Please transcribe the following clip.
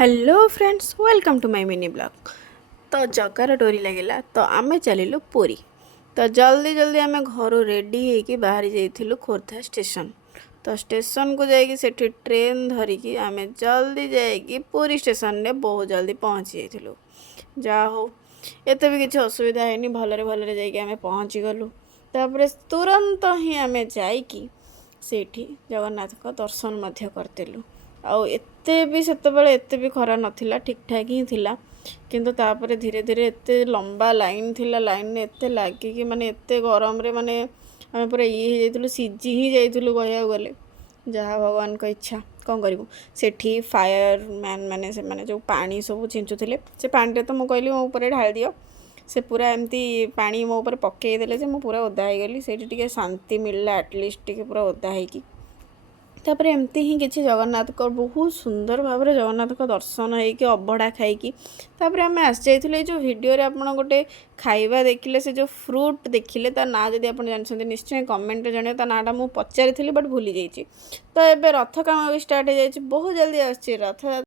Hello friends welcome to my mini blog. तो जगार डोरी लगिला तो आमे चलिलु पुरी। तो जल्दी जल्दी आमे घर रेडी होइकी बाहरी जाइथिलु खोर्धा स्टेशन। तो स्टेशन को जाइकी सेठी ट्रेन धरिकी आमे जल्दी जाइकी पुरी स्टेशन ने बहुत जल्दी पहुँची जाइथिलु। जा हो एते भी किसी असुविधा हैनी, भलरे भलरे जाइकी आमे पहुँची गलु। तापरे तुरंत ही आमे जाइकी सेठी जगन्नाथ को दर्शन मध्य करतेलु। आउ एते भी सेतेबेले एते भी खरा नथिला, ठीक ठाक ही थिला। किंतु तापरे धीरे धीरे एते लंबा लाइन थिला, लाइन ने एते लागिकी माने एते गरम रे माने आमे पूरा ये हो जाइथिलु, सिजी ही जाइथिलु कहया गले। जहाँ भगवान को इच्छा कौन करूँ। सेठी फायर मैन माने से माने जो पानी सब छिंचुथिले से पानी तो मु कहली मो ऊपर ढाल दियो। से पूरा एमती पानी मो ऊपर पकई देले जे मु पूरा ओदा हो गली। सेठी टिके शांति मिलला, एटलिस्ट टिके पूरा ओदा होइकी। तापर एमती ही किसी जगन्नाथ को बहुत सुंदर भाव में जगन्नाथ को दर्शन होइकी अबड़ा खाइकी तापर आम आसी जाइए। जो वीडियो रे आपन गोटे खाइबा देखिले, से जो फ्रूट देखिले ता ना जदि आप जानते निश्चय कमेंट जणे। ता नाटा मुझे पचारि बट भूली जाइए। तो एबे रथ काम भी स्टार्ट हो जाए, बहुत जल्दी आसी रथ।